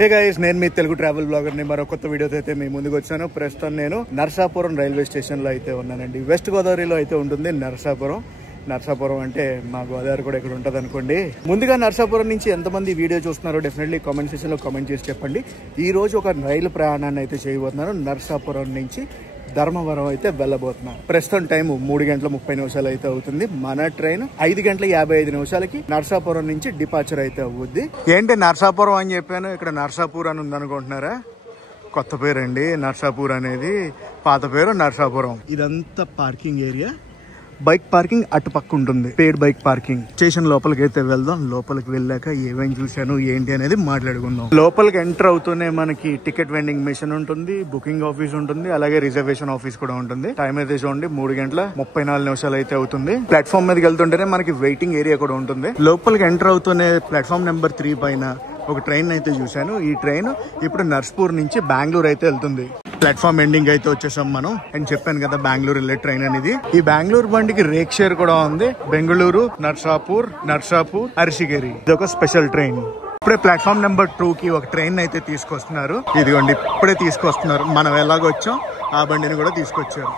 Hey guys, నేను మీ Telugu travel blogger ని మరో కొత్త వీడియోతో అయితే మీ ముందుకు వచ్చాను. ప్రస్తుతం నేను నర్సాపురం రైల్వే స్టేషన్ లో అయితే ఉన్నానండి. వెస్ట్ గోదావరిలో అయితే ఉంటుంది నర్సాపురం. నర్సాపురం అంటే మా గోదావరి కూడా ఇక్కడ ఉంటుంది అనుకోండి. ముందుగా నర్సాపురం నుంచి ఎంతమంది వీడియో చూస్తున్నారో డెఫినెట్లీ కామెంట్ సెక్షన్ లో కామెంట్ చేసి చెప్పండి. ఈ రోజు ఒక రైలు ప్రయాణాన్ని అయితే చేయబోతున్నాను. నర్సాపురం నుంచి ధర్మవరం అయితే వెళ్ళబోతున్నాను. ప్రస్తుతం టైం 3:30 అయితే అవుతుంది. మన ట్రైన్ 5:55 నర్సాపురం నుంచి డిపార్చర్ అయితే అవుద్ది. ఏంటి నర్సాపురం అని చెప్పాను, ఇక్కడ నర్సాపూర్ అని ఉందనుకుంటున్నారా? కొత్త పేరు అండి నర్సాపూర్ అనేది. పాత పేరు నర్సాపురం. ఇదంతా పార్కింగ్ ఏరియా. బైక్ పార్కింగ్ అటు పక్క ఉంటుంది, పెయిడ్ బైక్ పార్కింగ్. స్టేషన్ లోపలికి అయితే వెళ్దాం. లోపలికి వెళ్ళాక ఏమేమి చూశాను ఏంటి అనేది మాట్లాడుకుందాం. లోపలికి ఎంటర్ అవుతూనే మనకి టికెట్ వెండింగ్ మిషన్ ఉంటుంది, బుకింగ్ ఆఫీస్ ఉంటుంది, అలాగే రిజర్వేషన్ ఆఫీస్ కూడా ఉంటుంది. టైం అయితే చూడండి 3:34 అయితే అవుతుంది. ప్లాట్ఫామ్ మీదకి వెళ్తుంటేనే మనకి వెయిటింగ్ ఏరియా కూడా ఉంటుంది. లోపలికి ఎంటర్ అవుతూనే ప్లాట్ఫామ్ నెంబర్ 3 పైన ఒక ట్రైన్ అయితే చూశాను. ఈ ట్రైన్ ఇప్పుడు నర్సాపూర్ నుంచి బెంగళూరు అయితే వెళ్తుంది. ప్లాట్ఫామ్ ఎండింగ్ అయితే వచ్చేసాం మనం. అని చెప్పాను కదా బెంగళూరు వెళ్ళే ట్రైన్ అనేది. ఈ బెంగళూరు బండికి రేక్ షేర్ కూడా ఉంది. బెంగళూరు, నర్సాపూర్, అరిసిగేరి. ఇది ఒక స్పెషల్ ట్రైన్. ఇప్పుడే ప్లాట్ఫామ్ నెంబర్ 2 కి ఒక ట్రైన్ అయితే తీసుకొస్తున్నారు. ఇదిగోండి ఇప్పుడే తీసుకొస్తున్నారు. మనం ఎలాగొచ్చాం ఆ బండిని కూడా తీసుకొచ్చారు.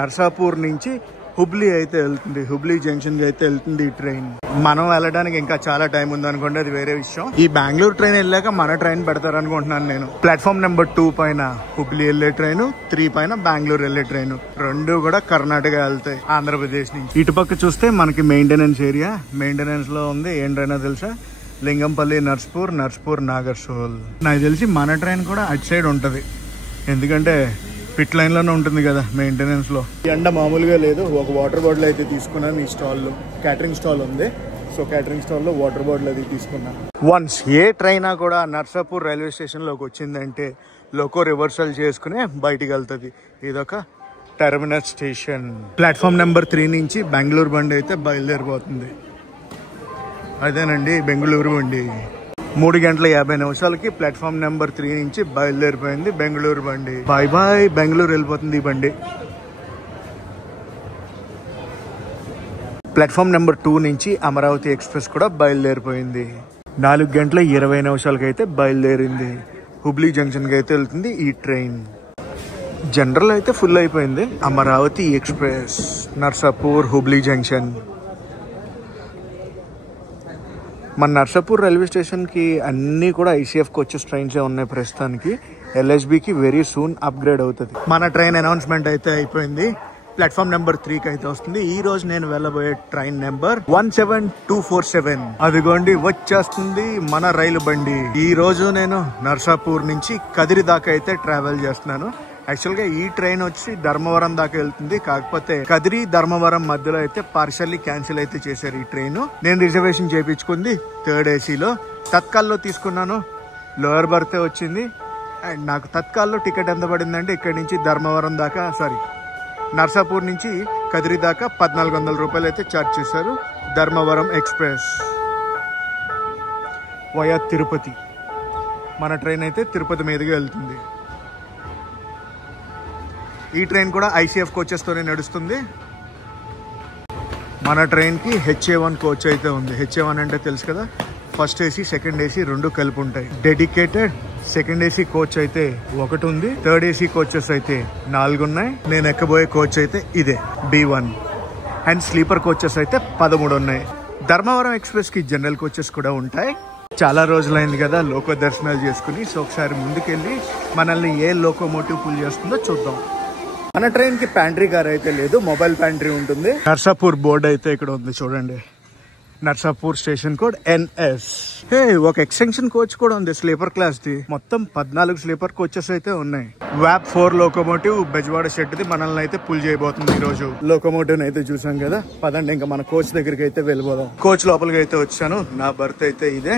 నర్సాపూర్ నుంచి హుబ్లీ అయితే వెళ్తుంది. హుబ్లీ జంక్షన్ కి అయితే వెళ్తుంది ఈ ట్రైన్. మనం వెళ్ళడానికి ఇంకా చాలా టైం ఉంది అనుకోండి, అది వేరే విషయం. ఈ బెంగళూరు ట్రైన్ వెళ్ళాక మన ట్రైన్ పెడతారు అనుకుంటున్నాను నేను. ప్లాట్ఫామ్ నెంబర్ 2 పైన హుబ్లీ వెళ్లే ట్రైన్, 3 పైన బెంగళూరు వెళ్లే ట్రైన్. రెండు కూడా కర్ణాటక వెళ్తాయి ఆంధ్రప్రదేశ్ నుంచి. ఇటుపక్క చూస్తే మనకి మెయింటెనెన్స్ ఏరియా. మెయింటెనెన్స్ లో ఉంది ఏంటైనా తెలుసా? లింగంపల్లి, నర్సాపూర్, నాగర్సోల్. నాకు తెలిసి మన ట్రైన్ కూడా అటు సైడ్ ఉంటది, ఎందుకంటే పిట్ లైన్ లోనే ఉంటుంది కదా మెయింటెనెన్స్ లో. ఎండ మామూలుగా లేదు. ఒక వాటర్ బాటిల్ అయితే తీసుకున్నాను. ఈ స్టాల్ లో క్యాటరింగ్ స్టాల్ ఉంది. సో క్యాటరింగ్ స్టాల్ లో వాటర్ బాటిల్ అది తీసుకున్నాను. వన్స్ ఏ ట్రైన్ కూడా నర్సాపూర్ రైల్వే స్టేషన్ లోకి వచ్చిందంటే లోకో రివర్సల్ చేసుకునే బయటికి వెళ్తుంది. ఇదొక టెర్మినల్ స్టేషన్. ప్లాట్ఫామ్ నెంబర్ 3 నుంచి బెంగళూరు బండి అయితే బయలుదేరిపోతుంది. అదేనండి బెంగళూరు బండి. 3:50 ప్లాట్ఫామ్ నెంబర్ 3 నుంచి బయలుదేరిపోయింది బెంగళూరు బండి. బాయ్ బాయ్ బెంగళూరు వెళ్ళిపోతుంది ఈ బండి. ప్లాట్ఫామ్ నెంబర్ 2 నుంచి అమరావతి ఎక్స్ప్రెస్ కూడా బయలుదేరిపోయింది. 4:20 అయితే బయలుదేరింది. హుబ్లీ జంక్షన్ కి అయితే వెళ్తుంది ఈ ట్రైన్. జనరల్ అయితే ఫుల్ అయిపోయింది. Amaravati express Narsapur Hubli junction. మన నర్సాపూర్ రైల్వే స్టేషన్ కి అన్ని కూడా ICF కోచెస్ ట్రైన్స్ ఉన్నాయి ప్రస్తుతానికి. LHBకి వెరీ సూన్ అప్గ్రేడ్ అవుతుంది. మన ట్రైన్ అనౌన్స్మెంట్ అయితే అయిపోయింది. ప్లాట్ఫామ్ నెంబర్ 3 కి అయితే వస్తుంది. ఈ రోజు నేను వెళ్ళబోయే ట్రైన్ నెంబర్ 17247. అదిగోండి వచ్చేస్తుంది మన రైలు బండి. ఈ రోజు నేను నర్సాపూర్ నుంచి కదిరి దాకా అయితే ట్రావెల్ చేస్తున్నాను. యాక్చువల్ గా ఈ ట్రైన్ వచ్చి ధర్మవరం దాకా వెళ్తుంది. కాకపోతే కదిరి ధర్మవరం మధ్యలో అయితే పార్షల్లీ క్యాన్సిల్ అయితే చేశారు ఈ ట్రైన్. నేను రిజర్వేషన్ చేయించుకుంది 3rd AC లో. తత్కాల్లో తీసుకున్నాను. లోయర్ బర్త్ వచ్చింది. అండ్ నాకు తత్కాల్లో టికెట్ ఎంత పడిందంటే ఇక్కడి నుంచి ధర్మవరం దాకా నర్సాపూర్ నుంచి కదిరి దాకా 1400 రూపాయలు అయితే ఛార్జ్ చేశారు. Dharmavaram express via Tirupati. మన ట్రైన్ అయితే తిరుపతి మీదుగా వెళ్తుంది. ఈ ట్రైన్ కూడా ICF కోచెస్ తోనే నడుస్తుంది. మన ట్రైన్ కి HA1 కోచ్ అయితే ఉంది. HA1 అంటే తెలుసు కదా, ఫస్ట్ AC, సెకండ్ AC రెండు కలిపి ఉంటాయి. డెడికేటెడ్ సెకండ్ AC కోచ్ అయితే 1 ఉంది. 3rd AC కోచెస్ అయితే 4 ఉన్నాయి. నేను ఎక్కబోయే కోచ్ అయితే ఇదే B1. అండ్ స్లీపర్ కోచెస్ అయితే 13 ఉన్నాయి. ధర్మవరం ఎక్స్ప్రెస్ కి జనరల్ కోచెస్ కూడా ఉంటాయి. చాలా రోజులైంది కదా లోకో దర్శనాలు చేసుకుని. సో ఒకసారి ముందుకెళ్ళి మనల్ని ఏ లోకోమోటివ్ పుల్ చేస్తుందో చూద్దాం. మన ట్రైన్ కి ప్యాంట్రీ కార్ అయితే లేదు, మొబైల్ ప్యాంట్రీ ఉంటుంది. నర్సాపూర్ బోర్డు అయితే ఇక్కడ ఉంది చూడండి. Narsapur station code NS. ఒక ఎక్స్టెన్షన్ కోచ్ కూడా ఉంది స్లీపర్ క్లాస్ ది. మొత్తం 14 స్లీపర్ కోచెస్ అయితే ఉన్నాయి. WAP 4 locomotive Bezawada shed the మనల్ని అయితే పుల్ చేయబోతుంది ఈ రోజు. లోకోమోటివ్ అయితే చూసాం కదా, పదండి ఇంకా మన కోచ్ దగ్గరికి అయితే వెళ్ళిపోదాం. కోచ్ లోపలికి అయితే వచ్చాను. నా బర్త్ అయితే ఇదే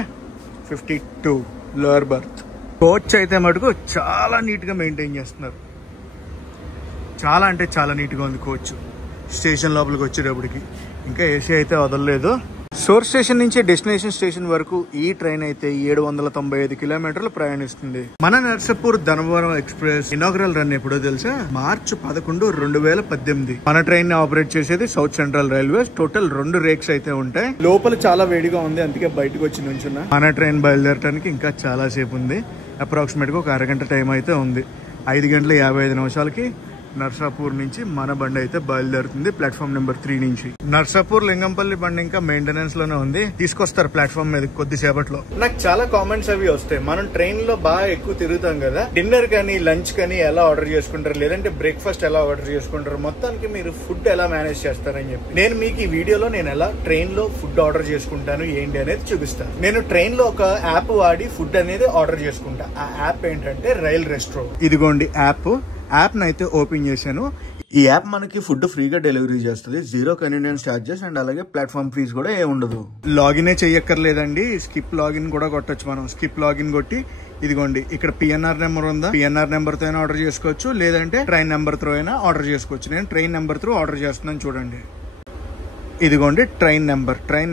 52 లోయర్ బర్త్. కోచ్ అయితే మటుకు చాలా నీట్ గా మెయింటైన్ చేస్తున్నారు. చాలా అంటే చాలా నీట్ గా ఉంది కోచ్. స్టేషన్ లోపలికి వచ్చేటప్పటికి ఇంకా AC అయితే వదలలేదు. సోర్స్ స్టేషన్ నుంచి డెస్టినేషన్ స్టేషన్ వరకు ఈ ట్రైన్ అయితే 795 కిలోమీటర్లు ప్రయాణిస్తుంది. మన Narsapur Dharmavaram express inaugural run ఎప్పుడో తెలుసా? మార్చి 11, 2018. మన ట్రైన్ ని ఆపరేట్ చేసేది south central railways. Total 2 rakes అయితే ఉంటాయి. లోపల చాలా వేడిగా ఉంది, అందుకే బయటకు వచ్చి నుంచున్నా. మన ట్రైన్ బయలుదేరడానికి ఇంకా చాలా సేపు ఉంది. అప్రాక్సిమేట్గా ఒక అరగంట టైం అయితే ఉంది. 5:55 నర్సాపూర్ నుంచి మన బండి అయితే బయలుదేరుతుంది ప్లాట్ఫామ్ నెంబర్ 3 నుంచి. నర్సాపూర్ లింగంపల్లి బండి ఇంకా మెయింటెనెన్స్ లోనే ఉంది, తీసుకొస్తారు ప్లాట్ఫామ్ మీద కొద్దిసేపట్లో. నాకు చాలా కామెంట్స్ అవి వస్తాయి, మనం ట్రైన్ లో బాగా ఎక్కువ తిరుగుతాం కదా, డిన్నర్ కానీ లంచ్ కానీ ఎలా ఆర్డర్ చేసుకుంటారు, లేదంటే బ్రేక్ఫాస్ట్ ఎలా ఆర్డర్ చేసుకుంటారు, మొత్తానికి మీరు ఫుడ్ ఎలా మేనేజ్ చేస్తారని చెప్పి నేను మీకు ఈ వీడియోలో నేను ఎలా ట్రైన్ లో ఫుడ్ ఆర్డర్ చేసుకుంటాను ఏంటి అనేది చూపిస్తాను. నేను ట్రైన్ లో ఒక యాప్ వాడి ఫుడ్ అనేది ఆర్డర్ చేసుకుంటా. ఆ యాప్ ఏంటంటే రైల్ రెస్ట్రో. ఇదిగోండి యాప్ నైతే ఓపెన్ చేశాను. ఈ యాప్ మనకి ఫుడ్ ఫ్రీగా డెలివరీ చేస్తుంది, 0 కన్వీనియన్స్ ఛార్జెస్ అండ్ అలాగే ప్లాట్ఫామ్ ఫీజ్ కూడా ఏ ఉండదు. లాగిన్ చెయ్యక్కర్లేదండి, స్కిప్ లాగిన్ కూడా కొట్టచ్చు. మనం స్కిప్ లాగిన్ కొట్టి ఇదిగోండి ఇక్కడ పిఎన్ఆర్ నెంబర్ ఉందా, పిఎన్ఆర్ నెంబర్ తో అయినా ఆర్డర్ చేసుకోవచ్చు, లేదంటే ట్రైన్ నెంబర్ తో అయినా ఆర్డర్ చేసుకోవచ్చు. నేను ట్రైన్ నెంబర్ తో ఆర్డర్ చేస్తున్నాను చూడండి. ఇదిగోండి ట్రైన్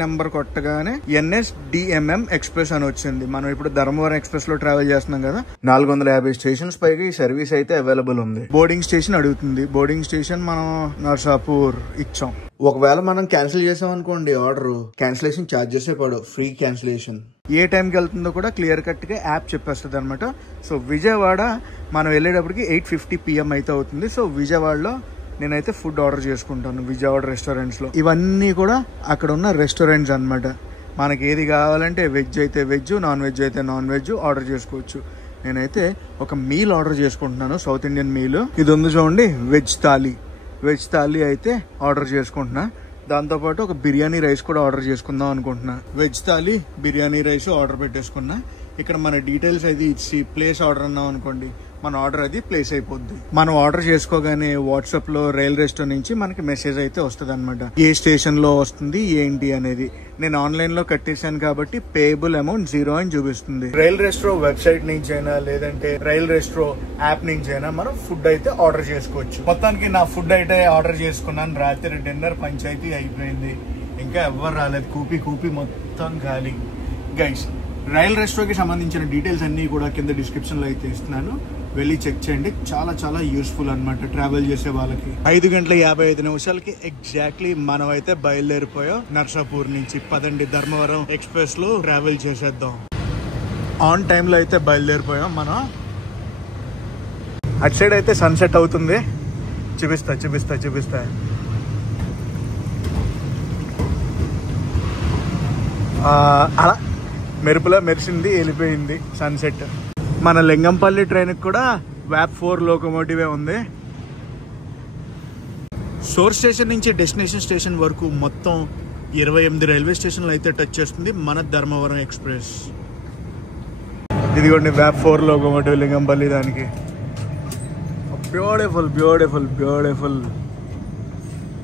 నెంబర్ కొట్టగానే NSDMM ఎక్స్ప్రెస్ అని వచ్చింది. మనం ఇప్పుడు ధర్మవరం ఎక్స్ప్రెస్ లో ట్రావెల్ చేస్తున్నాం కదా. 450 స్టేషన్స్ పైకి ఈ సర్వీస్ అయితే అవైలబుల్ ఉంది. బోర్డింగ్ స్టేషన్ అడుగుతుంది, బోర్డింగ్ స్టేషన్ మనం నర్సాపూర్ ఇచ్చాం. ఒకవేళ మనం క్యాన్సిల్ చేసాం అనుకోండి ఆర్డర్, క్యాన్సిలేషన్ ఛార్జెస్ పడవు, ఫ్రీ క్యాన్సిలేషన్. ఏ టైంకి వెళ్తుందో కూడా క్లియర్ కట్ గా యాప్ చెప్పేస్తుంది అనమాట. సో విజయవాడ మనం వెళ్ళేటప్పటికి 8:50 PM అయితే అవుతుంది. సో విజయవాడలో నేనైతే ఫుడ్ ఆర్డర్ చేసుకుంటాను విజయవాడ రెస్టారెంట్స్ లో. ఇవన్నీ కూడా అక్కడ ఉన్న రెస్టారెంట్స్ అన్నమాట. మనకి ఏది కావాలంటే వెజ్ అయితే వెజ్, నాన్ వెజ్ అయితే నాన్ వెజ్ ఆర్డర్ చేసుకోవచ్చు. నేనైతే ఒక మీల్ ఆర్డర్ చేసుకుంటున్నాను, సౌత్ ఇండియన్ మీల్. ఇది ఉంది చూడండి, వెజ్ థాలీ అయితే ఆర్డర్ చేసుకుంటున్నా. దాంతోపాటు ఒక బిర్యానీ రైస్ కూడా ఆర్డర్ చేసుకుందాం అనుకుంటున్నా. Veg thali, biryani rice order పెట్టేసుకున్నా. ఇక్కడ మన డీటెయిల్స్ అయితే ఇచ్చి ప్లేస్ ఆర్డర్ అన్నాం అనుకోండి, మన ఆర్డర్ అది ప్లేస్ అయిపోద్ది. మనం ఆర్డర్ చేసుకోగానే వాట్సాప్ లో రైల్ రెస్టో నుంచి మనకి మెసేజ్ అయితే వస్తుంది అనమాట, ఏ స్టేషన్ లో వస్తుంది ఏంటి అనేది. నేను ఆన్లైన్ లో కట్టేశాను కాబట్టి పేయబుల్ అమౌంట్ 0 అని చూపిస్తుంది. రైల్ రెస్టో వెబ్సైట్ నుంచి అయినా లేదంటే రైల్ రెస్టో యాప్ నుంచి అయినా మనం ఫుడ్ అయితే ఆర్డర్ చేసుకోవచ్చు. మొత్తానికి నా ఫుడ్ అయితే ఆర్డర్ చేసుకున్నాను. రాత్రి డిన్నర్ పంచాయతీ అయిపోయింది, ఇంకా ఎవ్వరు రాలేదు, కూపి మొత్తం ఖాళీ. గైస్, రైల్ రెస్టోకి సంబంధించిన డీటెయిల్స్ అన్ని కూడా కింద డిస్క్రిప్షన్ లో అయితే ఇస్తున్నాను, వెళ్ళి చెక్ చేయండి. చాలా యూస్ఫుల్ అనమాట ట్రావెల్ చేసే వాళ్ళకి. 5:55 ఎగ్జాక్ట్లీ మనం అయితే బయలుదేరిపోయాం నర్సాపూర్ నుంచి. పదండి ధర్మవరం ఎక్స్ప్రెస్ లో ట్రావెల్ చేసేద్దాం. ఆన్ టైమ్ లో అయితే బయలుదేరిపోయాం మనం. అటు సైడ్ అయితే సన్సెట్ అవుతుంది, చూపిస్తా. అలా మెరుపులా మెరిసింది, వెళ్ళిపోయింది సన్సెట్. మన లింగంపల్లి ట్రైన్ కూడా వ్యాప్ 4 లోకోమోటివే ఉంది. సోర్స్ స్టేషన్ నుంచి డెస్టినేషన్ స్టేషన్ వరకు మొత్తం 28 రైల్వే స్టేషన్లు అయితే టచ్ చేస్తుంది మన ధర్మవరం ఎక్స్ప్రెస్. ఇదిగోండి వ్యాప్ 4 లోకోమోటివ్ లింగంపల్లి దానికి. బ్యూటిఫుల్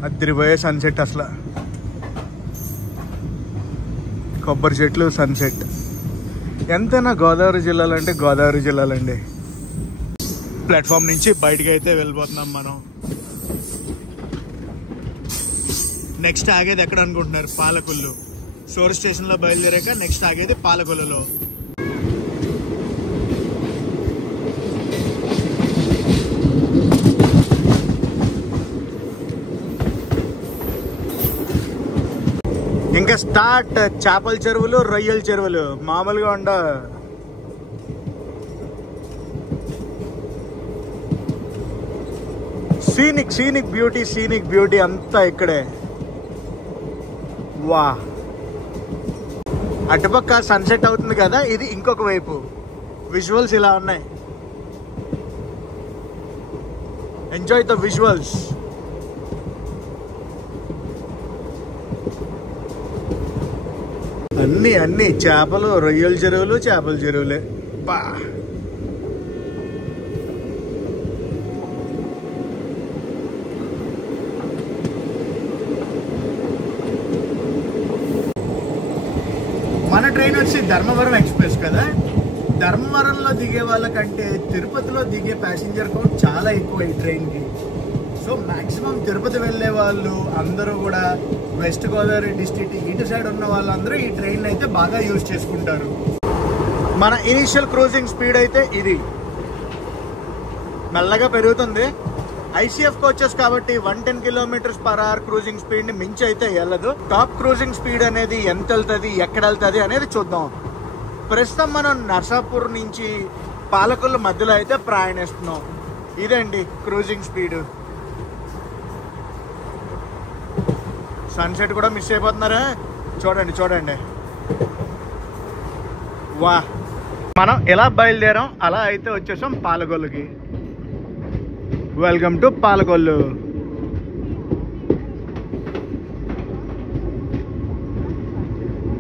అదిరిపోయే సన్సెట్. అసలు కొబ్బరి చెట్లు, సన్సెట్. ఎంతైనా గోదావరి జిల్లాలండి. ప్లాట్ఫామ్ నుంచి బయటకి అయితే వెళ్ళిపోతున్నాం మనం. నెక్స్ట్ ఆగేది ఎక్కడ అనుకుంటున్నారు? పాలకొల్లు. సోర్స్ స్టేషన్ లో బయలుదేరాక నెక్స్ట్ ఆగేది పాలకొల్లులో. ఇంకా స్టార్ట్ చేపల చెరువులు, రొయ్యల చెరువులు మామూలుగా ఉండ. సీనిక్ బ్యూటీ అంతా ఇక్కడే. వా, అటుపక్క సన్సెట్ అవుతుంది కదా, ఇది ఇంకొక వైపు. విజువల్స్ ఇలా ఉన్నాయి, ఎంజాయ్ ద విజువల్స్. అన్ని చేపలు, రొయ్యల చెరువులు, చేపల చెరువులే. బా, మన ట్రైన్ వచ్చి ధర్మవరం ఎక్స్ప్రెస్ కదా. ధర్మవరంలో దిగే వాళ్ళకంటే తిరుపతిలో దిగే ప్యాసింజర్ కౌంట్ చాలా ఎక్కువ ఈ ట్రైన్కి. సో మాక్సిమం తిరుపతి వెళ్ళే వాళ్ళు అందరూ కూడా వెస్ట్ గోదావరి డిస్ట్రిక్ట్ ఇటు సైడ్ ఉన్న వాళ్ళందరూ ఈ ట్రైన్ అయితే బాగా యూజ్ చేసుకుంటారు. మన ఇనిషియల్ క్రూజింగ్ స్పీడ్ అయితే ఇది మెల్లగా పెరుగుతుంది. ఐసీఎఫ్ కోచెస్ కాబట్టి 110 km/h క్రూజింగ్ స్పీడ్ ని మించి అయితే వెళ్ళదు. టాప్ క్రూజింగ్ స్పీడ్ అనేది ఎంత వెళ్తుంది, ఎక్కడ వెళ్తుంది అనేది చూద్దాం. ప్రస్తుతం మనం నర్సాపూర్ నుంచి పాలకొల్లు మధ్యలో అయితే ప్రయాణిస్తున్నాం. ఇదండి క్రూజింగ్ స్పీడ్. సన్సెట్ కూడా మిస్ అయిపోతున్నారా? చూడండి చూడండి. వా, మనం ఎలా బయలుదేరాం అలా అయితే వచ్చేసాం పాలకొల్లుకి. Welcome to Palakollu.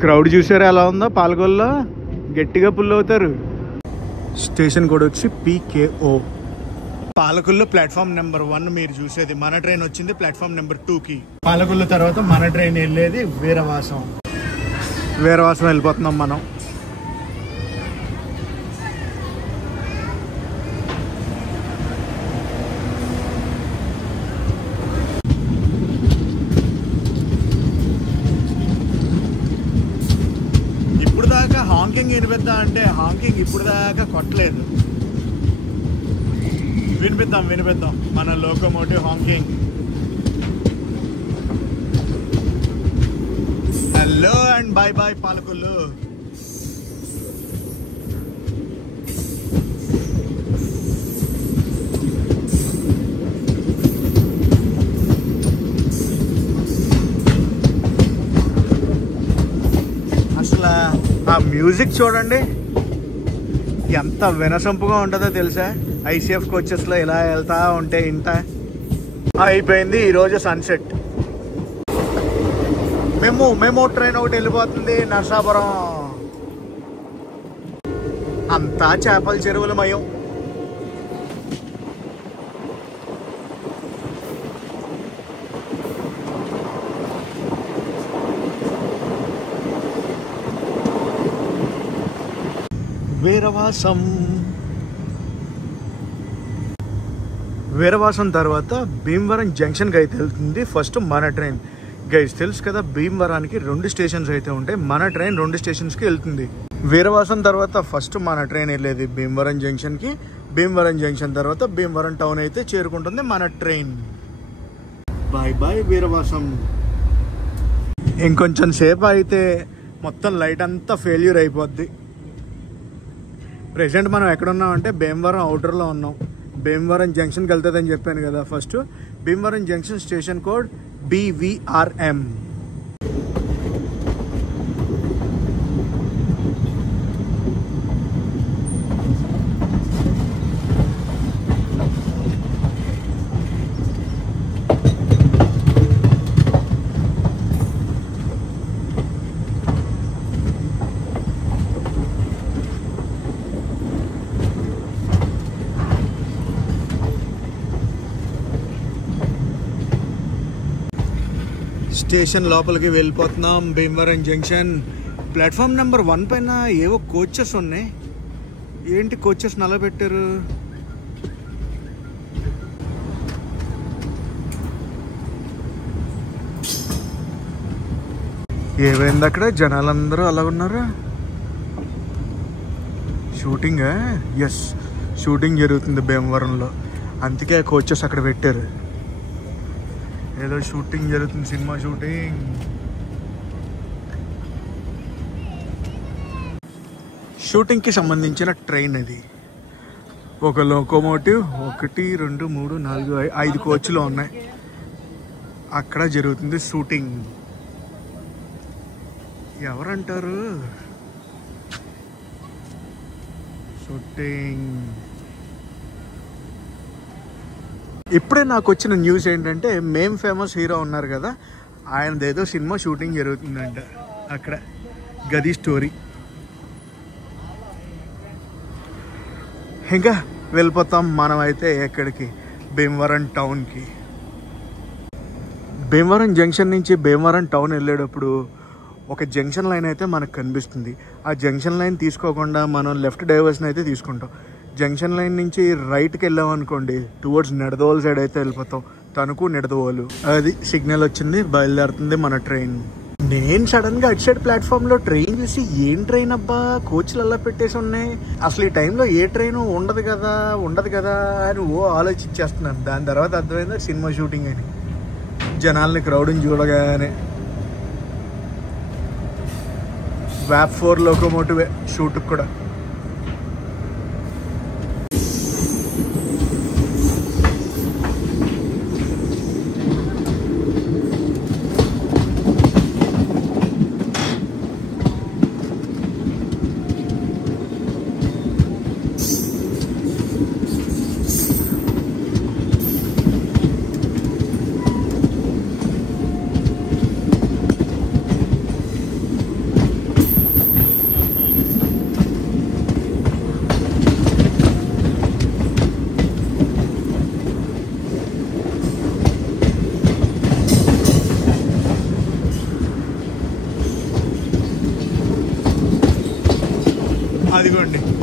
క్రౌడ్ చూసారా ఎలా ఉందో? పాలకొల్లులో గట్టిగా పుల్ అవుతారు. స్టేషన్ కూడా వచ్చి PKO. పాలకొల్లు ప్లాట్ఫామ్ నెంబర్ 1 మీరు చూసేది. మన ట్రైన్ వచ్చింది ప్లాట్ఫామ్ నెంబర్ 2కి. పాలకొల్లు తర్వాత మన ట్రైన్ వెళ్ళేది వీరవాసం. వీరవాసం వెళ్ళిపోతున్నాం మనం. ఇప్పుడు దాకా హాంకింగ్ వినిపిద్దా అంటే హాంకింగ్ ఇప్పుడు దాకా కొట్టలేదు. వినిపిద్దాం మన locomotive Hawking. Hello and by by Palakollu. అసలు ఆ మ్యూజిక్ చూడండి ఎంత వినసొంపుగా ఉంటుందో తెలుసా? ICF కోచెస్లో ఇలా వెళ్తా ఉంటే ఇంత అయిపోయింది ఈరోజు సన్సెట్. మేము ట్రైన్ ఒకటి వెళ్ళిపోతుంది నర్సాపురం. అంతా చేపల చెరువుల మయం. వీరవాసం తర్వాత భీమవరం జంక్షన్కి అయితే వెళ్తుంది ఫస్ట్ మన ట్రైన్. గైస్ తెలుసు కదా, భీమవరానికి 2 స్టేషన్స్ అయితే ఉంటాయి. మన ట్రైన్ 2 స్టేషన్స్కి వెళ్తుంది. వీరవాసం తర్వాత ఫస్ట్ మన ట్రైన్ వెళ్ళేది భీమవరం జంక్షన్కి. భీమవరం జంక్షన్ తర్వాత భీమవరం టౌన్ అయితే చేరుకుంటుంది మన ట్రైన్. Bye bye వీరవాసం. ఇంకొంచెం సేపు అయితే మొత్తం లైట్ అంతా ఫెయిల్యూర్ అయిపోద్ది. ప్రెసెంట్ మనం ఎక్కడున్నామంటే భీమవరం అవుటర్లో ఉన్నాం. భీమవరం జంక్షన్కి వెళ్తుందని చెప్పాను కదా. First Bhimavaram junction station code BVRM. Station లోపలికి వెళ్ళిపోతున్నాం. భీమవరం జంక్షన్ ప్లాట్ఫామ్ నెంబర్ 1 పైన ఏవో కోచెస్ ఉన్నాయి. ఏంటి కోచెస్ నల్లబెట్టారు? ఏమైంది అక్కడ? జనాలందరూ అలా ఉన్నారు. షూటింగ్, ఎస్ షూటింగ్ జరుగుతుంది భీమవరంలో, అందుకే కోచెస్ అక్కడ పెట్టారు. ఏదో షూటింగ్ జరుగుతుంది, సినిమా షూటింగ్. షూటింగ్కి సంబంధించిన ట్రైన్ అది. ఒక లోకోమోటివ్ 1 2 3 4 5 కోచ్లు ఉన్నాయి. అక్కడ జరుగుతుంది షూటింగ్. ఎవరంటారు? షూటింగ్. ఇప్పుడే నాకు వచ్చిన న్యూస్ ఏంటంటే, మేం ఫేమస్ హీరో ఉన్నారు కదా, ఆయనదేదో సినిమా షూటింగ్ జరుగుతుందంట అక్కడ. గది స్టోరీ. ఇంకా వెళ్ళిపోతాం మనమైతే ఎక్కడికి? భీమవరం టౌన్కి. భీమవరం జంక్షన్ నుంచి భీమవరం టౌన్ వెళ్ళేటప్పుడు ఒక జంక్షన్ లైన్ అయితే మనకు కనిపిస్తుంది. ఆ జంక్షన్ లైన్ తీసుకోకుండా మనం లెఫ్ట్ డైవర్షన్ అయితే తీసుకుంటాం. జంక్షన్ లైన్ నుంచి రైట్కి వెళ్ళాం అనుకోండి, టువర్డ్స్ నిడదవోలు సైడ్ అయితే వెళ్ళిపోతాం. తణుకు నిడదవోలు. అది సిగ్నల్ వచ్చింది, బయలుదేరుతుంది మన ట్రైన్. నేను సడన్ గా అటు సైడ్ ప్లాట్ఫామ్ లో ట్రైన్ చూసి, ఏం ట్రైన్ అబ్బా, కోచ్లు అలా పెట్టేసి ఉన్నాయి, అసలు ఈ టైంలో ఏ ట్రైన్ ఉండదు కదా అని ఆలోచించేస్తున్నాను. దాని తర్వాత అర్థమైంది సినిమా షూటింగ్ అని. జనాల్ని క్రౌడ్ని చూడగానే VAP 4 లోకోమోటివ్ షూట్కి కూడా.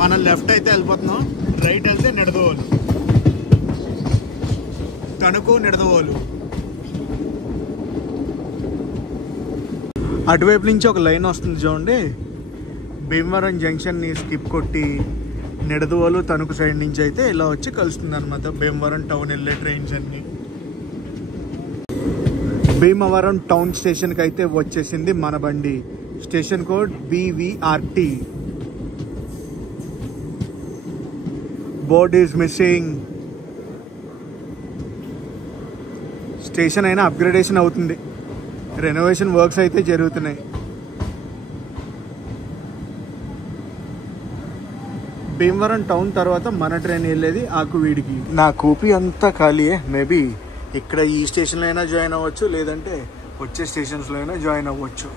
మనం లెఫ్ట్ అయితే వెళ్ళిపోతున్నాం, రైట్ వెళ్తే నిడదవోలు, తణుకు నిడదవోలు. అటువైపు నుంచి ఒక లైన్ వస్తుంది చూడండి, భీమవరం జంక్షన్ని స్కిప్ కొట్టి నిడదవోలు తణుకు సైడ్ నుంచి అయితే ఇలా వచ్చి కలుస్తుంది అనమాట భీమవరం టౌన్ వెళ్ళే ట్రైన్స్ అన్ని. భీమవరం టౌన్ స్టేషన్కి అయితే వచ్చేసింది మన బండి. Station code BVRT. Board is missing. Station అయినా అప్గ్రేడేషన్ అవుతుంది, రెనోవేషన్ వర్క్స్ అయితే జరుగుతున్నాయి. భీమవరం టౌన్ తర్వాత మన ట్రైన్ వెళ్ళేది ఆకువీడికి. నా కూపీ అంతా ఖాళీయే. మేబీ ఇక్కడ ఈ స్టేషన్లో అయినా జాయిన్ అవ్వచ్చు, లేదంటే వచ్చే స్టేషన్స్లో అయినా జాయిన్ అవ్వచ్చు.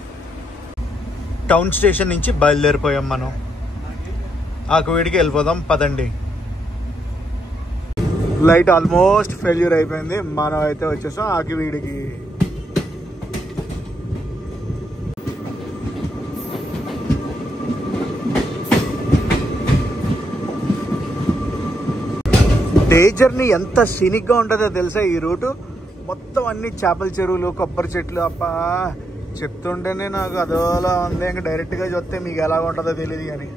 టౌన్ స్టేషన్ నుంచి బయలుదేరిపోయాం మనం. ఆకువీడికి వెళ్ళిపోదాం పదండి. లైట్ ఆల్మోస్ట్ ఫెయిల్యూర్ అయిపోయింది, మనం అయితే వచ్చేసాం ఆకువీడికి. డే జర్నీ ఎంత సీనిక్గా ఉంటుందో తెలుసా ఈ రూటు. మొత్తం అన్ని చేపల చెరువులు, కొబ్బరి చెట్లు. అబ్బా చెప్తుంటేనే నాకు అదోలా ఉంది. ఇంకా డైరెక్ట్గా చూస్తే మీకు ఎలా ఉంటుందో తెలియదు. కానీ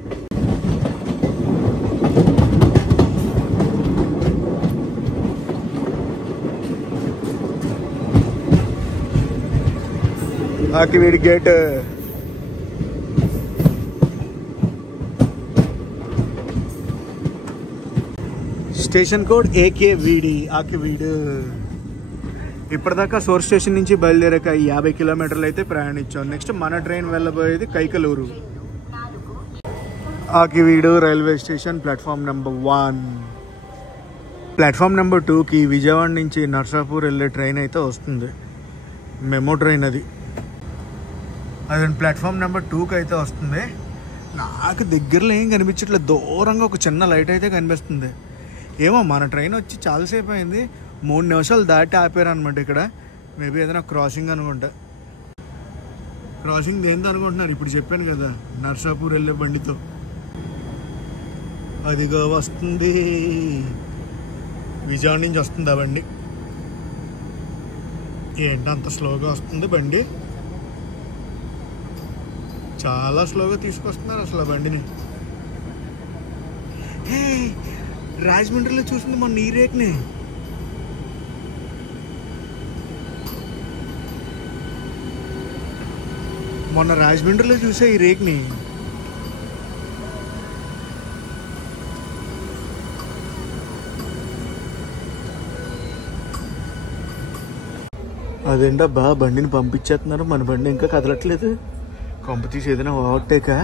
Akividi gate. Station code AKVD Akividu. ఇప్పటిదాకా సోర్స్ స్టేషన్ నుంచి బయలుదేరాక 50 కిలోమీటర్లు అయితే ప్రయాణించాం. నెక్స్ట్ మన ట్రైన్ వెళ్ళబోయేది Kaikaluru. Akividu railway station platform number 1. Platform number 2కి విజయవాడ నుంచి నర్సాపూర్ వెళ్ళే ట్రైన్ అయితే వస్తుంది. మెమో ట్రైన్ అది ప్లాట్ఫామ్ నెంబర్ 2కి అయితే వస్తుంది. నాకు దగ్గరలో ఏం కనిపించట్లేదు, దూరంగా ఒక చిన్న లైట్ అయితే కనిపిస్తుంది. ఏమో మన ట్రైన్ వచ్చి చాలాసేపు అయింది, 3 నిమిషాలు దాటి ఆపారు అనమాట. ఇక్కడ మేబీ ఏదైనా క్రాసింగ్ అనుకుంటా. క్రాసింగ్ దేంతో అనుకుంటున్నారు? ఇప్పుడు చెప్పాను కదా, నర్సాపూర్ వెళ్ళే బండితో. అదిగా వస్తుంది, విజయవాడ నుంచి వస్తుంది ఆ బండి. ఏంటి అంత స్లోగా వస్తుంది బండి? చాలా స్లోగా తీసుకొస్తున్నారు అసలు ఆ బండిని. రాజమండ్రిలో చూసింది మొన్న ఈ రేక్ని. మొన్న రాజమండ్రిలో చూసా ఈ రేక్ని. అదేంటబ్బా బండిని పంపించేస్తున్నారు, మన బండి ఇంకా కదలట్లేదు. కొంపతీసి ఏదైనా ఓవర్టేకా?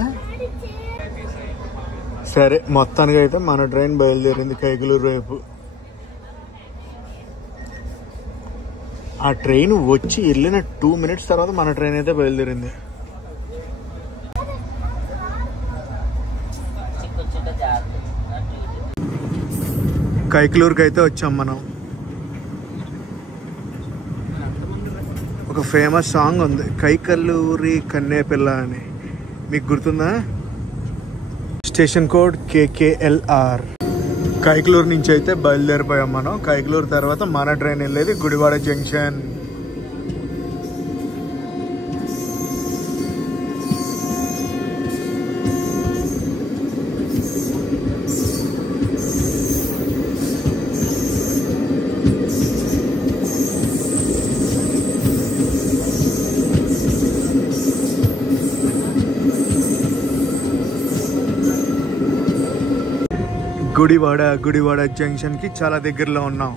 సరే మొత్తానికి అయితే మన ట్రైన్ బయలుదేరింది కైకలూరు వైపు. ఆ ట్రైన్ వచ్చి వెళ్ళిన 2 మినిట్స్ తర్వాత మన ట్రైన్ అయితే బయలుదేరింది. కైకలూరుకి అయితే వచ్చాం మనం. ఒక ఫేమస్ సాంగ్ ఉంది, కైకలూరి కన్నేపిల్ల అని. మీకు గుర్తుందా? Station code KKLR. కైకలూరు నుంచి అయితే బయలుదేరిపోయాం మనం. కైకలూరు తర్వాత మన ట్రైన్ వెళ్ళేది గుడివాడ జంక్షన్. గుడివాడ జంక్షన్కి చాలా దగ్గరలో ఉన్నాం.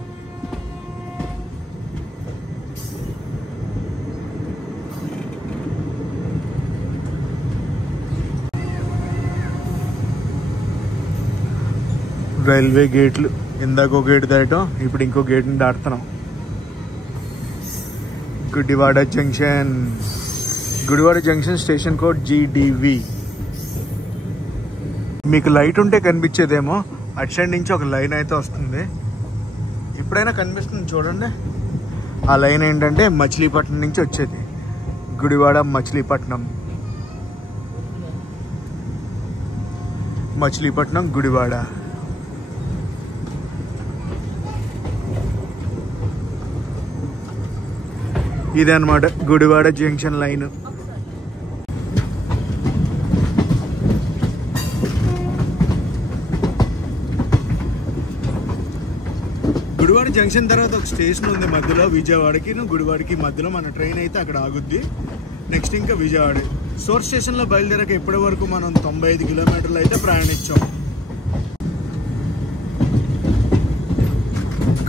రైల్వే గేట్లు. ఇందాక ఒక గేట్ దాటాం, ఇప్పుడు ఇంకో గేట్ని దాటుతున్నాం. Gudivada junction station code GDV. మీకు లైట్ ఉంటే కనిపించేదేమో, అటు సైడ్ నుంచి ఒక లైన్ అయితే వస్తుంది. ఇప్పుడైనా కనిపిస్తుంది చూడండి. ఆ లైన్ ఏంటంటే మచిలీపట్నం నుంచి వచ్చేది, గుడివాడ మచిలీపట్నం. మచిలీపట్నం, గుడివాడ. ఇదే అన్నమాట Gudivada junction line. Gudivada junction తర్వాత ఒక స్టేషన్ ఉంది మధ్యలో, విజయవాడకి గుడివాడకి మధ్యలో మన ట్రైన్ అయితే అక్కడ ఆగుద్ది. నెక్స్ట్ ఇంకా విజయవాడ సోర్స్ స్టేషన్లో బయలుదేరాక ఇప్పటి వరకు మనం 95 కిలోమీటర్లు అయితే ప్రయాణించాం.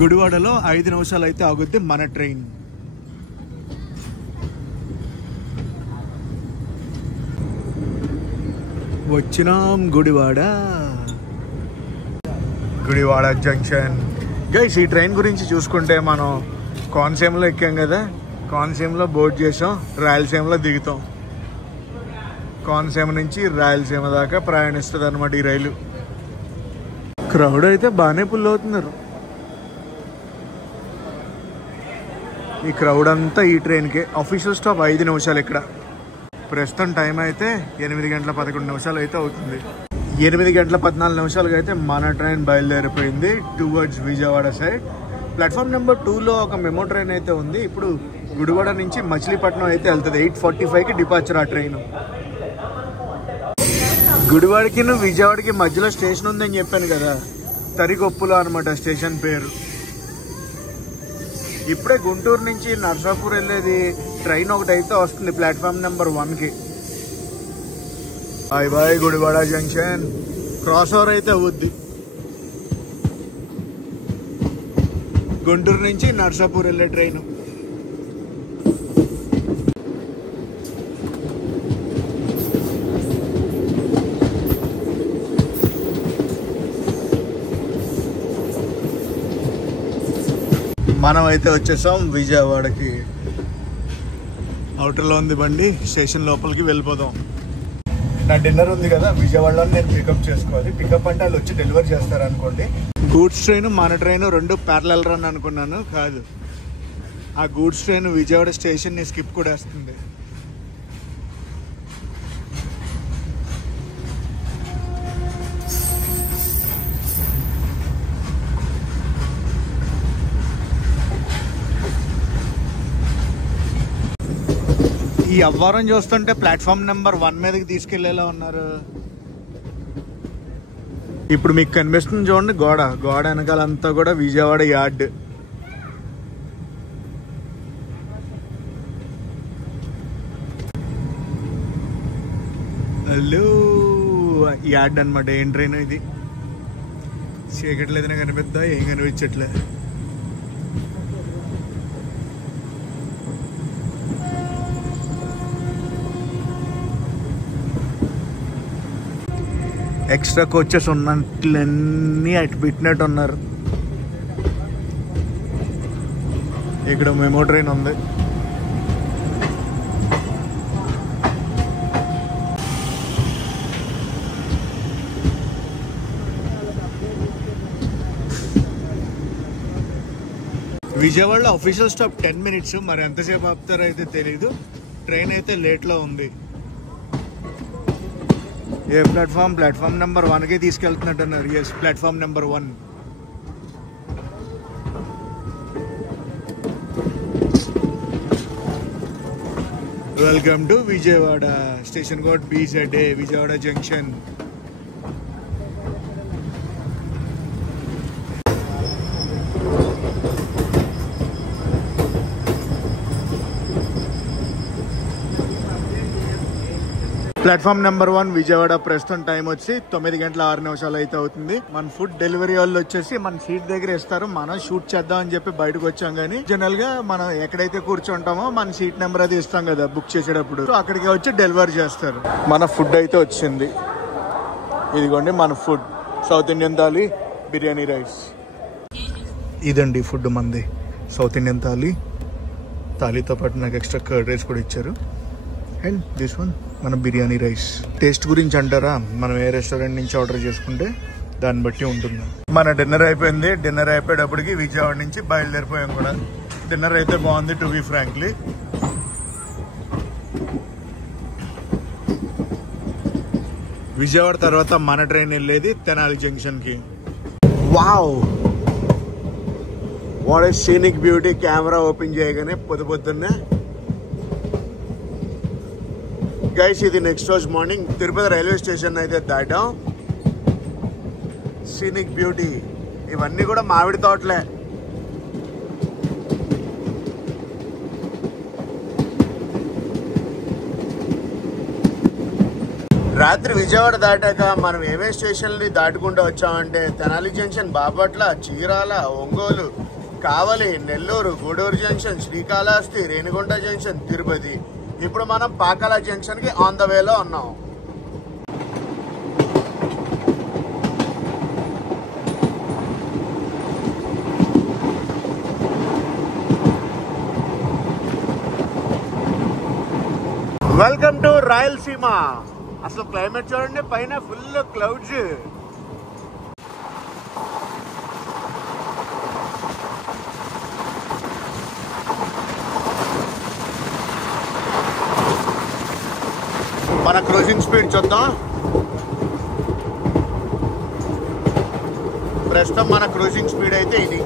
గుడివాడలో 5 నిమిషాలు అయితే ఆగుద్ది మన ట్రైన్. వచ్చినాం గుడివాడ జంక్షన్. గైస్ ఈ ట్రైన్ గురించి చూసుకుంటే మనం కోనసీమలో ఎక్కాం కదా, కోనసీమలో బోర్డ్ చేసాం, రాయలసీమలో దిగుతాం. కోనసీమ నుంచి రాయలసీమ దాకా ప్రయాణిస్తుంది అనమాట ఈ రైలు. క్రౌడ్ అయితే బాగానే పుల్ అవుతున్నారు. ఈ క్రౌడ్ అంతా ఈ ట్రైన్కే. అఫీషియల్ స్టాప్ 5 నిమిషాలు ఇక్కడ. ప్రస్తుతం టైం అయితే 8 గంటల 11 నిమిషాలు అయితే అవుతుంది. 8 గంటల 14 నిమిషాలకి అయితే మన ట్రైన్ బయలుదేరిపోయింది towards Vijayawada side. Platform number 2లో ఒక మెమో ట్రైన్ అయితే ఉంది. ఇప్పుడు గుడివాడ నుంచి మచిలీపట్నం అయితే వెళ్తుంది. 8:45కి డిపార్చర్ ఆ ట్రైన్. గుడివాడకి విజయవాడకి మధ్యలో స్టేషన్ ఉందని చెప్పాను కదా, తరిగొప్పులో అనమాట స్టేషన్ పేరు. ఇప్పుడే గుంటూరు నుంచి నర్సాపూర్ వెళ్ళేది ట్రైన్ ఒకటి అయితే వస్తుంది ప్లాట్ఫామ్ నెంబర్ 1కి. Bye Gudivada junction. Cross over అయితే అవుద్ది. గుంటూరు నుంచి నర్సాపూర్ వెళ్ళే ట్రైన్. మనం అయితే వచ్చేసాం విజయవాడకి. అవుటర్లో ఉంది బండి, స్టేషన్ లోపలికి వెళ్ళిపోదాం. నా డిన్నర్ ఉంది కదా విజయవాడలో, నేను పికప్ చేసుకోవాలి. పికప్ అంటే వాళ్ళు వచ్చి డెలివరీ చేస్తారు అనుకోండి. గూడ్స్ ట్రైన్ మన ట్రైన్ 2 ప్యారలల్ రన్ అనుకున్నాను, కాదు. ఆ గూడ్స్ ట్రైన్ విజయవాడ స్టేషన్ని స్కిప్ కూడా వేస్తుంది. ఈ అవ్వారం చూస్తుంటే ప్లాట్ఫామ్ నెంబర్ 1 మీదకి తీసుకెళ్లేలా ఉన్నారు. ఇప్పుడు మీకు కనిపిస్తుంది చూడండి గోడ వెనకాలంతా కూడా విజయవాడ యార్డ్. హలో యార్డ్ అనమాట. ఏం ట్రైన్ ఇది? చీకట్లు ఏదైనా కనిపిద్దా? ఏం కనిపించట్లే. ఎక్స్ట్రా కోచెస్ ఉన్నట్లన్నీ అటు పెట్టినట్టు ఉన్నారు. ఇక్కడ మెమో ట్రైన్ ఉంది. విజయవాడలో అఫీషియల్ స్టాప్ 10 మినిట్స్. మరి ఎంతసేపు ఆపుతారో అయితే తెలీదు. ట్రైన్ అయితే లేట్లో ఉంది. ఏ ప్లాట్ఫామ్ నెంబర్ 1కి తీసుకెళ్తున్నట్టున్నారు. Yes, platform number 1. Welcome to Vijayawada. Station code BZA, Vijayawada junction. Platform number 1 Vijayawada. ప్రస్తుతం టైం వచ్చి 9 గంటల 6 నిమిషాలు అయితే అవుతుంది. మన ఫుడ్ డెలివరీ వాళ్ళు వచ్చేసి మన సీట్ దగ్గర ఇస్తారు. మనం షూట్ చేద్దాం అని చెప్పి బయటకు వచ్చాం. కానీ జనరల్ గా మనం ఎక్కడైతే కూర్చుంటామో మన సీట్ నెంబర్ అది ఇస్తాం కదా బుక్ చేసేటప్పుడు, అక్కడికి వచ్చి డెలివరీ చేస్తారు. మన ఫుడ్ అయితే వచ్చింది. ఇదిగోండి మన food. South Indian thali, biryani rice. ఇదండి ఫుడ్ మంది. సౌత్ ఇండియన్ థాలీతో పాటు నాకు ఎక్స్ట్రా కర్డ్ రైస్ కూడా ఇచ్చారు. అండ్ దిస్ వన్ మన బిర్యానీ రైస్. టేస్ట్ గురించి అంటారా, మనం ఏ రెస్టారెంట్ నుంచి ఆర్డర్ చేసుకుంటే దాన్ని బట్టి ఉంటుంది. మన డిన్నర్ అయిపోయింది. డిన్నర్ అయిపోయేటప్పటికి విజయవాడ నుంచి బయలుదేరిపోయాం కూడా. డిన్నర్ అయితే బాగుంది టు బి ఫ్రాంక్లీ. విజయవాడ తర్వాత మన ట్రైన్ వెళ్ళేది తెనాలి జంక్షన్ కి. Wow, what a scenic beauty. Camera open చేయగానే పొద్దున్నే గైస్, ఇది నెక్స్ట్ రోజు మార్నింగ్ తిరుపతి రైల్వే స్టేషన్ అయితే దాటాం. సీనిక్ బ్యూటీ, ఇవన్నీ కూడా మామిడి తోటలే. రాత్రి విజయవాడ దాటాక మనం ఏమేమి స్టేషన్ని దాటుకుంటూ వచ్చామంటే తెనాలి జంక్షన్, బాపట్ల, చీరాల, ఒంగోలు, కావలి, నెల్లూరు, గూడూరు జంక్షన్, శ్రీకాళహస్తి, రేణిగుంట జంక్షన్, తిరుపతి. ఇప్పుడు మనం పాకాల జంక్షన్ కి ఆన్ ద వేలో ఉన్నాం. Welcome to Rayalaseema. అసలు క్లైమేట్ చూడండి, పైన ఫుల్ క్లౌడ్స్. మన క్రూజింగ్ స్పీడ్ చూద్దాం. ప్రస్తుతం మన క్రూజింగ్ స్పీడ్ అయితే ఇది.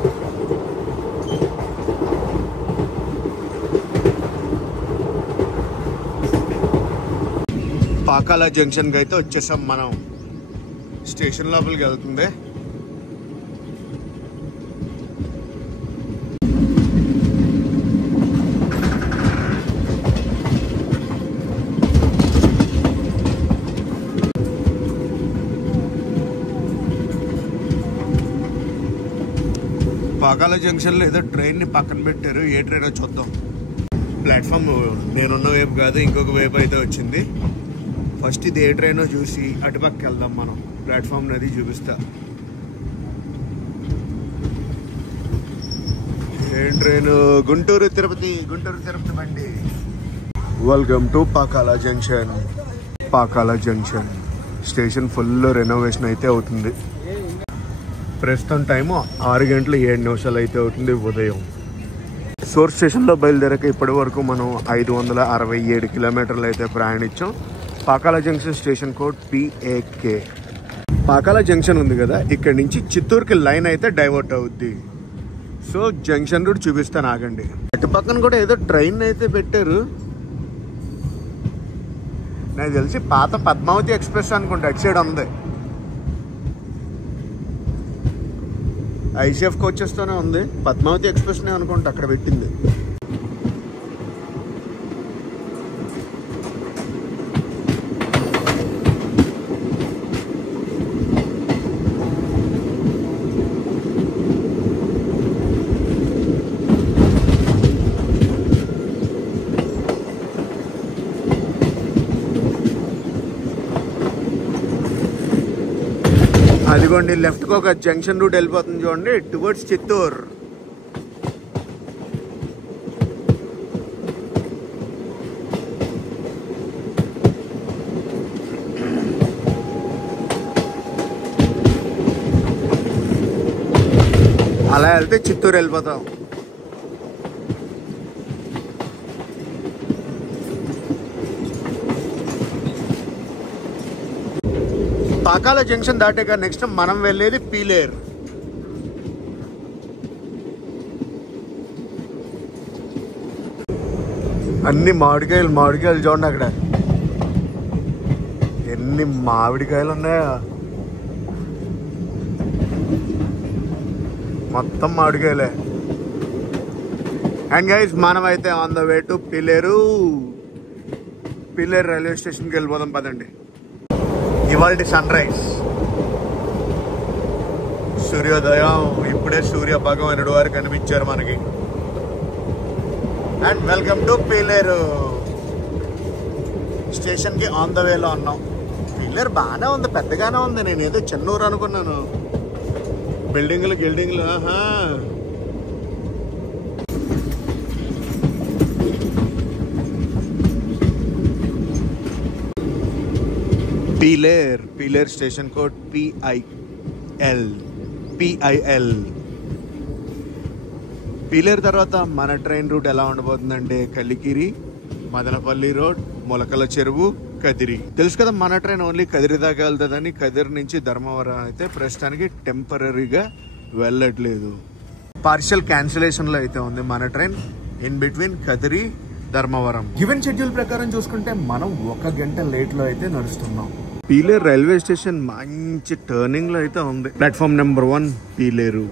పాకాల జంక్షన్కి అయితే వచ్చేసాం మనం. స్టేషన్ లోపలికి వెళ్తుంది. పాకాల జంక్షన్లో ఏదో ట్రైన్ని పక్కన పెట్టారు. ఏ ట్రైన్ చూద్దాం. ప్లాట్ఫామ్ నేనున్న వైపు కాదు, ఇంకొక వైపు అయితే వచ్చింది. ఫస్ట్ ఇది ఏ ట్రైనో చూసి అటుపక్కకి వెళ్దాం మనం. ప్లాట్ఫామ్ నది చూపిస్తా. ఏం ట్రైన్? గుంటూరు తిరుపతి బండి. Welcome to Pakala junction. Pakala junction station full renovation అయితే అవుతుంది. ప్రస్తుతం టైము 6:07 అయితే అవుతుంది ఉదయం. సోర్స్ స్టేషన్లో బయలుదేరక ఇప్పటి వరకు మనం 567 కిలోమీటర్లు అయితే ప్రయాణించాం. Pakala junction station code PAK. Pakala junction ఉంది కదా, ఇక్కడ నుంచి చిత్తూరుకి లైన్ అయితే డైవర్ట్ అవుద్ది. సో జంక్షన్ రూట్ చూపిస్తాను, ఆగండి. అటు పక్కన కూడా ఏదో ట్రైన్ అయితే పెట్టారు. నాకు తెలిసి పాత పద్మావతి ఎక్స్ప్రెస్ అనుకుంటా, అటు సైడ్ ఉంది. ICF కోచెస్తోనే ఉంది. పద్మావతి ఎక్స్ప్రెస్నే అనుకుంటా అక్కడ పెట్టింది. అదిగోండి, లెఫ్ట్కి ఒక జంక్షన్ రూట్ వెళ్ళిపోతుంది చూడండి, టువర్డ్స్ చిత్తూరు. అలా వెళ్తే చిత్తూరు వెళ్ళిపోతాం. పాకాల జంక్షన్ దాటాక నెక్స్ట్ మనం వెళ్ళేది పీలేరు. అన్ని మామిడికాయలు చూడండి. అక్కడ ఎన్ని మామిడికాయలు ఉన్నాయా, మొత్తం మామిడికాయలే. అండ్ గైస్, మనమైతే on the way to Pileru railway స్టేషన్కి వెళ్ళిపోదాం పదండి. ఇవాల్టి సన్ రైజ్, సూర్యోదయం. ఇప్పుడే సూర్య భగవానుడు వారు కనిపించారు మనకి. And welcome to Pileru station కి ఆన్ ద వేలో ఉన్నాం. పీలేరు బాగానే ఉంది, పెద్దగానే ఉంది. నేను ఏదో చెన్నూరు అనుకున్నాను. బిల్డింగ్లు ఆహా. Pileru station code PIL. Pileru తర్వాత మన ట్రైన్ రూట్ ఎలా ఉండబోతుందంటే కలికిరి, మదనపల్లి రోడ్, మొలకల చెరువు, కదిరి. తెలుసు కదా మన ట్రైన్ ఓన్లీ కదిరి దాకా వెళ్తుందని. కదిరి నుంచి ధర్మవరం అయితే ప్రస్తుతానికి టెంపరీగా వెళ్ళట్లేదు. పార్షియల్ క్యాన్సిలేషన్ లో అయితే ఉంది మన train in between Kadiri Dharmavaram. Given schedule ప్రకారం చూసుకుంటే మనం 1 గంట లేట్ లో అయితే నడుస్తున్నాం. పీలేరు రైల్వే స్టేషన్ మంచి టర్నింగ్ లో అయితే ఉంది. Platform number 1 Pileru.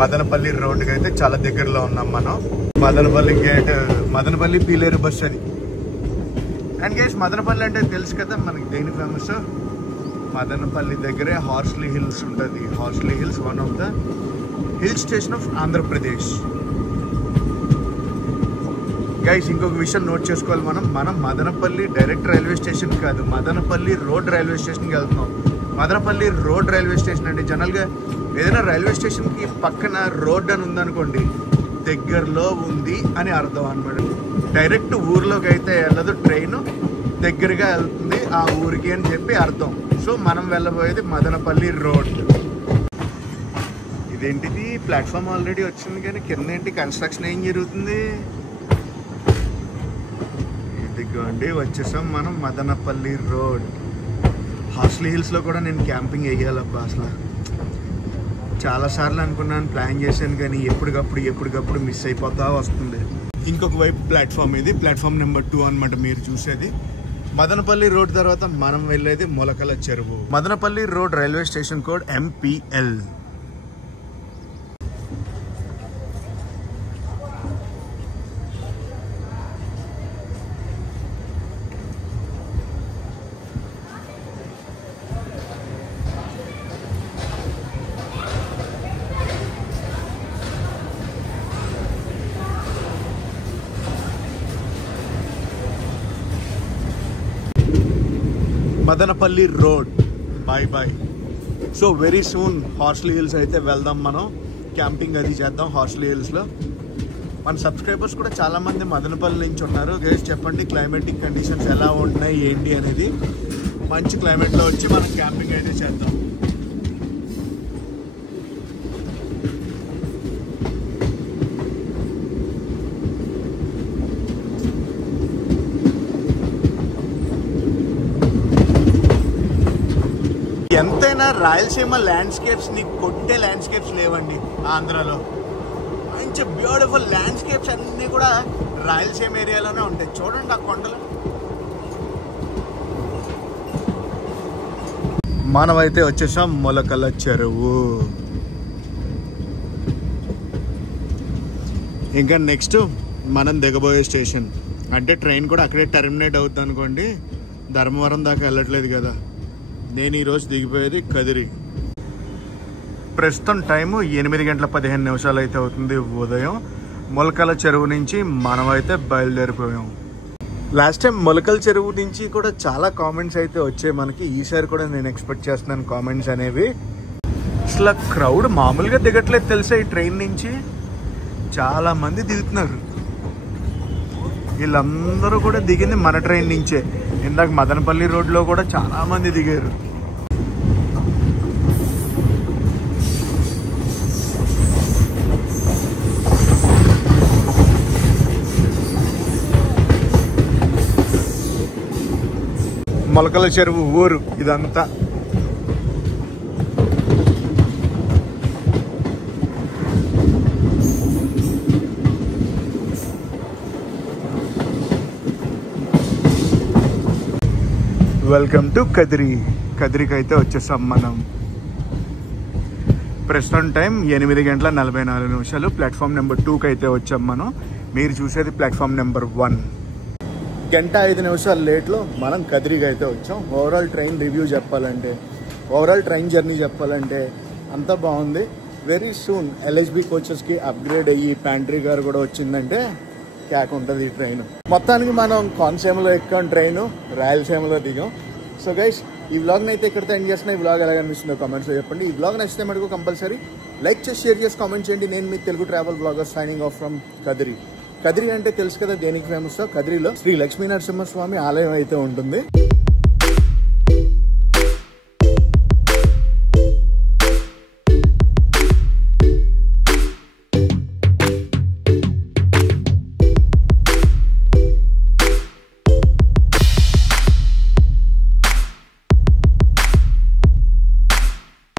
మదనపల్లి రోడ్డుకి అయితే చాలా దగ్గరలో ఉన్నాం మనం. మదనపల్లి గేట్, మదనపల్లి పీలేరు బస్ అది. అండ్ గైస్ మదనపల్లి అంటే తెలుసు కదా మనకి దేని ఫేమస్. మదనపల్లి దగ్గరే హార్స్లీ హిల్స్ ఉంటుంది. Horsley hills one of the hill station of Andhra Pradesh. Guys ఇంకొక విషయం నోట్ చేసుకోవాలి, మనం మదనపల్లి డైరెక్ట్ రైల్వే స్టేషన్ కాదు, మదనపల్లి రోడ్ రైల్వే స్టేషన్కి వెళ్తున్నాం. మదనపల్లి రోడ్ రైల్వే స్టేషన్ అంటే జనరల్గా ఏదైనా రైల్వే స్టేషన్కి పక్కన రోడ్ అని ఉందనుకోండి, దగ్గరలో ఉంది అని అర్థం అనమాట. డైరెక్ట్ ఊర్లోకి అయితే వెళ్ళదు ట్రైన్, దగ్గరగా వెళ్తుంది ఆ ఊరికి అని చెప్పి అర్థం. సో మనం వెళ్ళబోయేది మదనపల్లి రోడ్. ఇదేంటిది ప్లాట్ఫామ్ ఆల్రెడీ వచ్చింది కానీ కింద ఏంటి కన్స్ట్రక్షన్ ఏం జరుగుతుంది? ఇదిగోండి వచ్చేసాం మనం మదనపల్లి రోడ్. హార్స్లీ హిల్స్లో కూడా నేను క్యాంపింగ్ వేయాలబ్బా. అసలు చాలాసార్లు అనుకున్నాను, ప్లాన్ చేశాను, కానీ ఎప్పటికప్పుడు మిస్ అయిపోతా వస్తుంది. ఇంకొక వైపు ప్లాట్ఫామ్ ఇది, ప్లాట్ఫామ్ నెంబర్ 2 అనమాట మీరు చూసేది. మదనపల్లి రోడ్ తర్వాత మనం వెళ్ళేది Molakalacheruvu. Madanapalle road railway station code MPL. Madanapalle road bye. So very soon Horsley Hills అయితే వెళ్దాం మనం. క్యాంపింగ్ అది చేద్దాం హార్స్లీ హిల్స్లో. మన సబ్స్క్రైబర్స్ కూడా చాలామంది మదనపల్లి నుంచి ఉన్నారు. గైస్ చెప్పండి క్లైమేటిక్ కండిషన్స్ ఎలా ఉంటున్నాయి ఏంటి అనేది. మంచి క్లైమేట్లో వచ్చి మనం క్యాంపింగ్ అయితే చేద్దాం. ఎంతైనా రాయలసీమ ల్యాండ్స్కేప్స్ ని కొట్టే ల్యాండ్స్కేప్స్ లేవండి ఆంధ్రాలో. మంచి బ్యూటిఫుల్ ల్యాండ్స్కేప్స్ అన్నీ కూడా రాయలసీమ ఏరియాలోనే ఉంటాయి. చూడండి ఆ కొండలు. మనమైతే వచ్చేసాం మొలకల చెరువు. ఇంకా నెక్స్ట్ మనం దిగబోయే స్టేషన్ అంటే ట్రైన్ కూడా అక్కడే టర్మినేట్ అవుతుంది అనుకోండి. ధర్మవరం దాకా వెళ్ళట్లేదు కదా. నేను ఈరోజు దిగిపోయేది కదిరి. ప్రస్తుతం టైము 8:15 అయితే అవుతుంది ఉదయం. మొలకల చెరువు నుంచి మనమైతే బయలుదేరిపోయాం. లాస్ట్ టైం మొలకల చెరువు నుంచి కూడా చాలా కామెంట్స్ అయితే వచ్చాయి మనకి. ఈసారి కూడా నేను ఎక్స్పెక్ట్ చేస్తున్నాను కామెంట్స్ అనేవి. అసలు క్రౌడ్ మామూలుగా దిగట్లేదు తెలుసా. ఈ ట్రైన్ నుంచి చాలా మంది దిగుతున్నారు. వీళ్ళందరూ కూడా దిగింది మన ట్రైన్ నుంచే. ఇందాక మదనపల్లి రోడ్లో కూడా చాలా మంది దిగారు. మొలకల చెరువు ఊరు ఇదంతా. Welcome to Kadiri. కదిరికి అయితే వచ్చేసాం మనం. ప్రస్తుతం టైం 8:44. ప్లాట్ఫామ్ నెంబర్ 2కి అయితే వచ్చాం మనం. మీరు చూసేది ప్లాట్ఫామ్ నెంబర్ 1. 1:05 లేట్లో మనం కదిరికి అయితే వచ్చాం. ఓవరాల్ ట్రైన్ రివ్యూ చెప్పాలంటే, ఓవరాల్ ట్రైన్ జర్నీ చెప్పాలంటే అంతా బాగుంది. వెరీ సూన్ ఎల్హెచ్బి కోచెస్కి అప్గ్రేడ్ అయ్యి ప్యాంట్రీ కార్ కూడా వచ్చిందంటే క్యాక్ ఉంటుంది ఈ ట్రైన్. మొత్తానికి మనం కోనసీమలో ఎక్కాం ట్రైన్, రాయలసీమలో దిగాం. సో గైస్, ఈ వ్లాగ్ని అయితే ఇక్కడితో ఎండ్ చేస్తున్నా. ఈ వ్లాగ్ ఎలా అనిపిస్తుందో కామెంట్స్లో చెప్పండి. ఈ వ్లాగ్ నచ్చితే మటుకు కంపల్సరీ లైక్ చేసి, షేర్ చేసి, కామెంట్ చేయండి. నేను మీ Telugu travel blogger signing off from Kadiri. Kadiri అంటే తెలుసు కదా దేనికి ఫేమస్. కదిరిలో శ్రీ లక్ష్మీ నరసింహస్వామి ఆలయం అయితే ఉంటుంది.